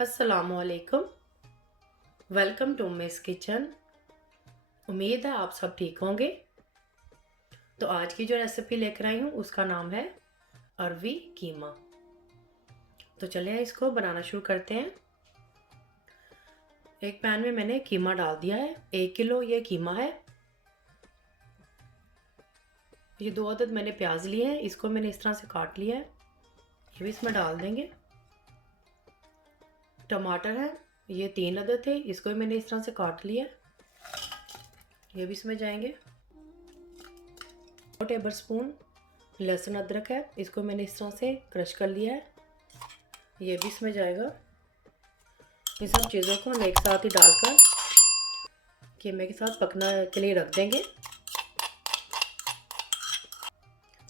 अस्सलामुअलैकुम। Welcome to miss kitchen. उम्मीद है आप सब ठीक होंगे। तो आज की जो रेसिपी लेकर आई हूँ उसका नाम है अरवी कीमा। तो चलिए इसको बनाना शुरू करते हैं। एक पैन में मैंने कीमा डाल दिया है। 1 किलो ये कीमा है। ये 2 अदद मैंने प्याज लिए हैं, इसको मैंने इस तरह से काट लिया है, ये भी इसमें डाल देंगे। टमाटर है, ये 3 अदद थे, इसको भी मैंने इस तरह से काट लिया है, ये भी इसमें जाएंगे। 2 टेबल स्पून लहसुन अदरक है, इसको मैंने इस तरह से क्रश कर लिया है, ये भी इसमें जाएगा। इन सब चीज़ों को हम एक साथ ही डालकर कीमे के साथ पकने के लिए रख देंगे।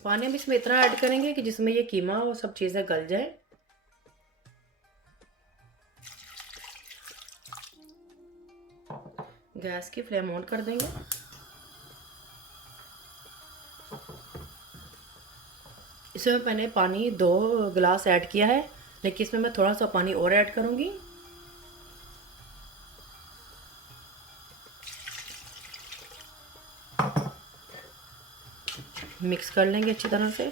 पानी हम इसमें इतना ऐड करेंगे कि जिसमें ये कीमा और सब चीज़ें गल जाए। गैस की फ्लेम ऑन कर देंगे। इसमें मैंने पानी 2 गिलास ऐड किया है, लेकिन इसमें मैं थोड़ा सा पानी और ऐड करूँगी। मिक्स कर लेंगे अच्छी तरह से।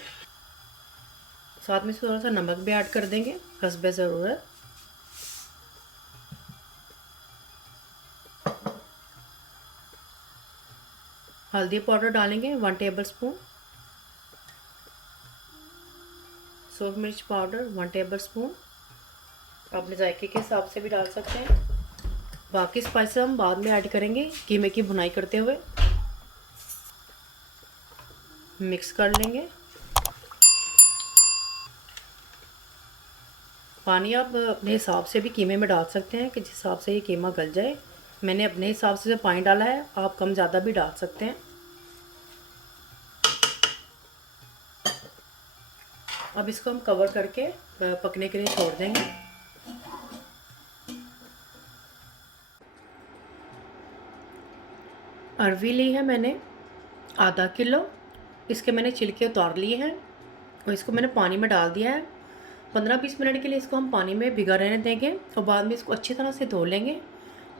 साथ में थोड़ा सा नमक भी ऐड कर देंगे हस्बे ज़रूरत। हल्दी पाउडर डालेंगे 1 टेबल स्पून। सूरज मिर्च पाउडर 1 टेबल स्पून। अपने जायके के हिसाब से भी डाल सकते हैं। बाकी स्पाइसेस हम बाद में ऐड करेंगे कीमे की भुनाई करते हुए। मिक्स कर लेंगे। पानी आप अपने हिसाब से भी कीमे में डाल सकते हैं कि जिस हिसाब से ये कीमा गल जाए। मैंने अपने हिसाब से जो पानी डाला है, आप कम ज़्यादा भी डाल सकते हैं। अब इसको हम कवर करके पकने के लिए छोड़ देंगे। अरवी ली है मैंने आधा किलो, इसके मैंने छिलके उतार लिए हैं और इसको मैंने पानी में डाल दिया है। 15-20 मिनट के लिए इसको हम पानी में भिगा रहने देंगे और बाद में इसको अच्छी तरह से धो लेंगे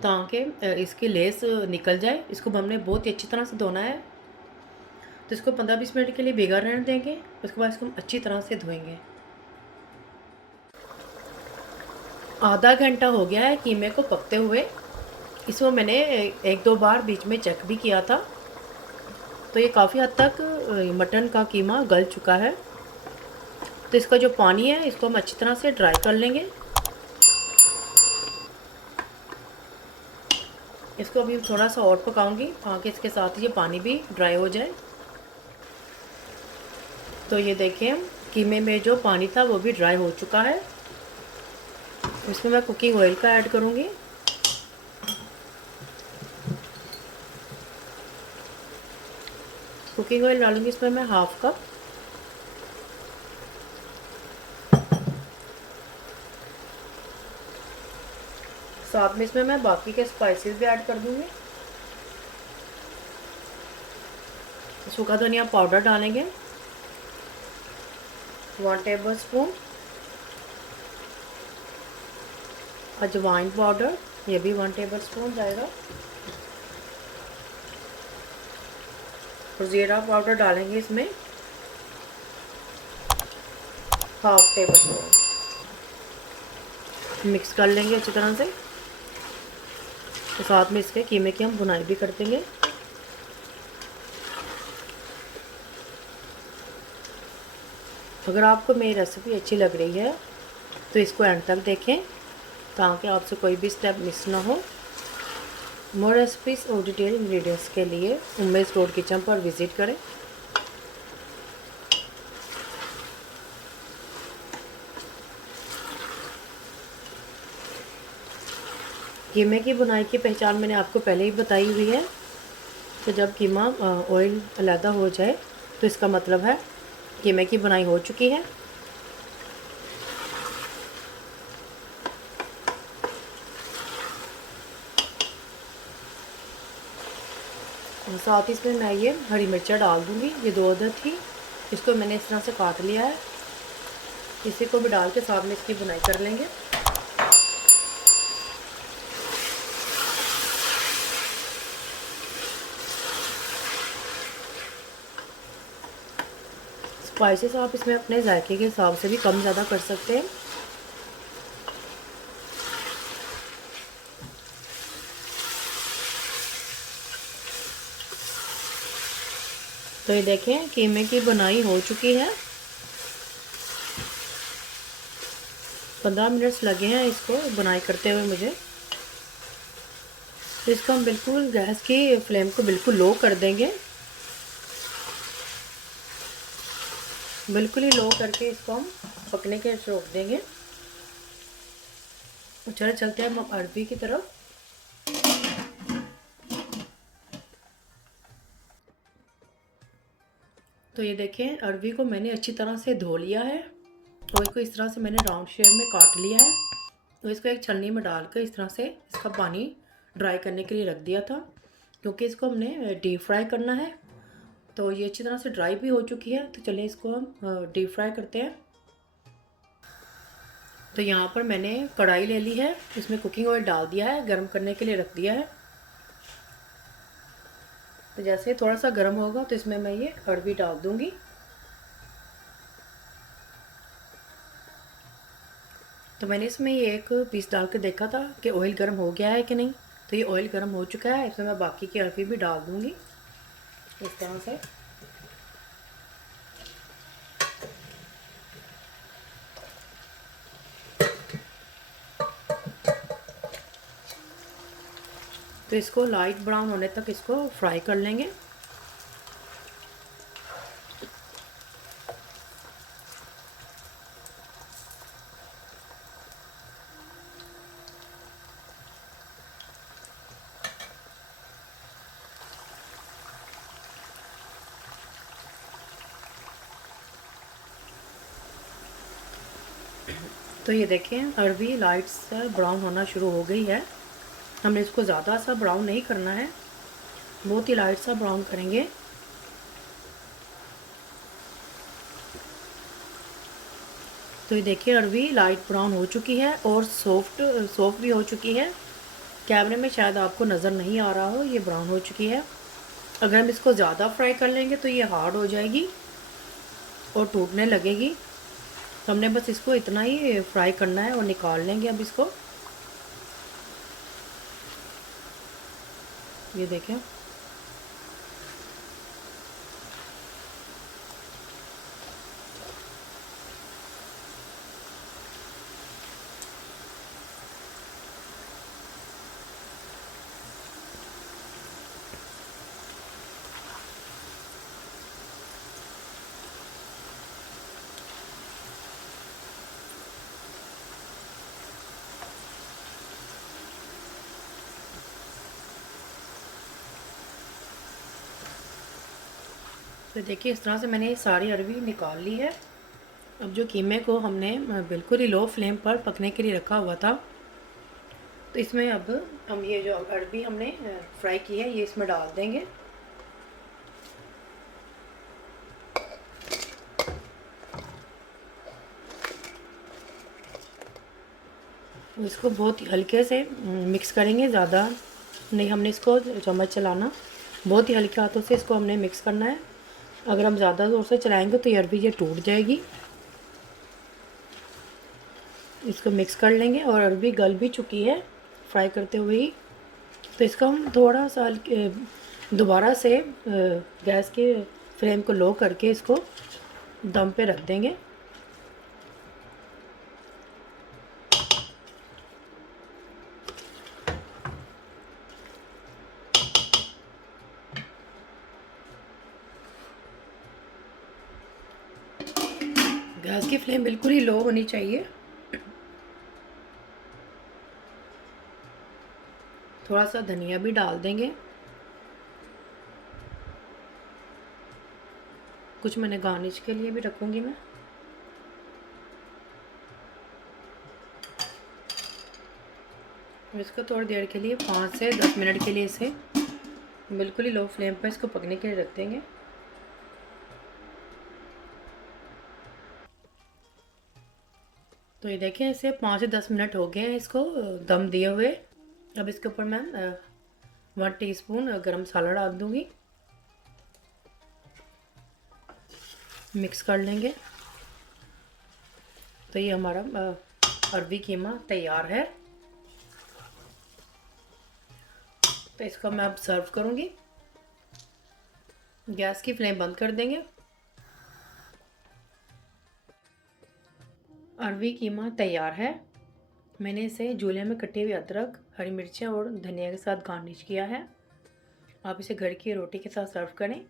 ताकि इसकी लेस निकल जाए। इसको हमने बहुत ही अच्छी तरह से धोना है। तो इसको 15-20 मिनट के लिए भिगा रहने देंगे, उसके बाद इसको हम अच्छी तरह से धोएंगे। आधा घंटा हो गया है कीमे को पकते हुए। इसमें मैंने 1-2 बार बीच में चेक भी किया था, तो ये काफ़ी हद तक मटन का कीमा गल चुका है। तो इसका जो पानी है इसको हम अच्छी तरह से ड्राई कर लेंगे। इसको अभी थोड़ा सा और पकाऊंगी ताकि इसके साथ ये पानी भी ड्राई हो जाए। तो ये देखें कीमे में जो पानी था वो भी ड्राई हो चुका है। इसमें मैं कुकिंग ऑयल का ऐड करूँगी। कुकिंग ऑयल डालूंगी इसमें मैं 1/2 कप। साथ में इसमें मैं बाकी के स्पाइसेस भी ऐड कर दूंगी। सूखा धनिया पाउडर डालेंगे 1 टेबल स्पून। अजवाइन पाउडर ये भी 1 टेबल स्पून जाएगा। और ज़ीरा पाउडर डालेंगे इसमें 1/2 टेबल स्पून। मिक्स कर लेंगे अच्छी तरह से। तो साथ में इसके कीमे की हम भुनाई भी कर देंगे। अगर आपको मेरी रेसिपी अच्छी लग रही है तो इसको एंड तक देखें ताकि आपसे कोई भी स्टेप मिस ना हो। मोर रेसिपीज़ और डिटेल इंग्रेडिएंट्स के लिए उम्मीद रोड किचन पर विज़िट करें। कीमे की बुनाई की पहचान मैंने आपको पहले ही बताई हुई है। तो जब कीमा ऑयल अलहदा हो जाए तो इसका मतलब है कीमे की बुनाई हो चुकी है। साथ ही इसमें मैं ये हरी मिर्चा डाल दूँगी, ये 2 अदद थी, इसको मैंने इस तरह से काट लिया है। इसी को भी डाल के साथ में इसकी बुनाई कर लेंगे। स्पाइसेस आप इसमें अपने जायके के हिसाब से भी कम ज़्यादा कर सकते हैं। तो ये देखें कीमे की बनाई हो चुकी है। 15 मिनट्स लगे हैं इसको बनाई करते हुए मुझे। तो इसको हम बिल्कुल गैस की फ्लेम को बिल्कुल लो कर देंगे, बिल्कुल ही लो करके इसको हम पकने के रोक देंगे। चले चलते हैं हम अरबी की तरफ। तो ये देखें अरबी को मैंने अच्छी तरह से धो लिया है और इसको इस तरह से मैंने राउंड शेप में काट लिया है। तो इसको एक छलनी में डालकर इस तरह से इसका पानी ड्राई करने के लिए रख दिया था, क्योंकि इसको हमने डीप फ्राई करना है। तो ये अच्छी तरह से ड्राई भी हो चुकी है, तो चलिए इसको हम डीप फ्राई करते हैं। तो यहाँ पर मैंने कढ़ाई ले ली है, इसमें कुकिंग ऑयल डाल दिया है, गर्म करने के लिए रख दिया है। तो जैसे थोड़ा सा गर्म होगा तो इसमें मैं ये अरबी डाल दूँगी। तो मैंने इसमें ये एक पीस डाल के देखा था कि ऑयल गर्म हो गया है कि नहीं। तो ये ऑयल गर्म हो चुका है, इसमें मैं बाकी की अरबी भी डाल दूँगी इस तरह से। तो इसको लाइट ब्राउन होने तक इसको फ्राई कर लेंगे। तो ये देखें अरबी लाइट से ब्राउन होना शुरू हो गई है। हमने इसको ज़्यादा सा ब्राउन नहीं करना है, बहुत ही लाइट सा ब्राउन करेंगे। तो ये देखिए अरबी लाइट ब्राउन हो चुकी है और सॉफ्ट भी हो चुकी है। कैमरे में शायद आपको नज़र नहीं आ रहा हो, ये ब्राउन हो चुकी है। अगर हम इसको ज़्यादा फ्राई कर लेंगे तो ये हार्ड हो जाएगी और टूटने लगेगी। तो हमने बस इसको इतना ही फ्राई करना है और निकाल लेंगे अब इसको। ये देखें तो देखिए इस तरह से मैंने ये सारी अरबी निकाल ली है। अब जो कीमे को हमने बिल्कुल ही लो फ्लेम पर पकने के लिए रखा हुआ था, तो इसमें अब हम ये जो अरबी हमने फ्राई की है ये इसमें डाल देंगे। इसको बहुत ही हल्के से मिक्स करेंगे, ज़्यादा नहीं हमने इसको चम्मच चलाना, बहुत ही हल्के हाथों से इसको हमने मिक्स करना है। अगर हम ज़्यादा ज़ोर से चलाएंगे तो ये अरबी ये टूट जाएगी। इसको मिक्स कर लेंगे और अरबी गल भी चुकी है फ्राई करते हुए ही। तो इसको हम थोड़ा सा दोबारा से गैस के फ्लेम को लो करके इसको दम पे रख देंगे। गैस की फ्लेम बिल्कुल ही लो होनी चाहिए। थोड़ा सा धनिया भी डाल देंगे, कुछ मैंने गार्निश के लिए भी रखूँगी मैं। इसको थोड़ी देर के लिए 5 से 10 मिनट के लिए इसे बिल्कुल ही लो फ्लेम पर इसको पकने के लिए रख देंगे। तो ये देखें इसे 5 से 10 मिनट हो गए हैं इसको दम दिए हुए। अब इसके ऊपर मैं 1 टीस्पून गरम मसाला डाल दूँगी। मिक्स कर लेंगे। तो ये हमारा अरबी कीमा तैयार है। तो इसको मैं अब सर्व करूँगी। गैस की फ्लेम बंद कर देंगे। अरबी कीमा तैयार है। मैंने इसे जूलिया में कटे हुए अदरक, हरी मिर्चें और धनिया के साथ गार्निश किया है। आप इसे घर की रोटी के साथ सर्व करें,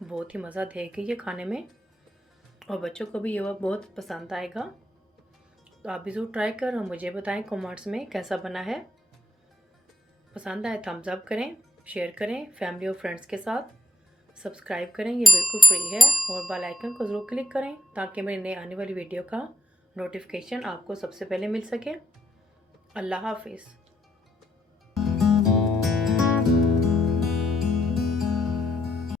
बहुत ही मज़ा देगी ये खाने में, और बच्चों को भी ये बहुत पसंद आएगा। तो आप भी ज़रूर ट्राई कर और मुझे बताएं कमेंट्स में कैसा बना है। पसंद आए थम्स अप करें, शेयर करें फैमिली और फ्रेंड्स के साथ, सब्सक्राइब करें, ये बिल्कुल फ्री है, और बेल आइकन को ज़रूर क्लिक करें ताकि मेरी नई आने वाली वीडियो का नोटिफिकेशन आपको सबसे पहले मिल सके। अल्लाह हाफिज़।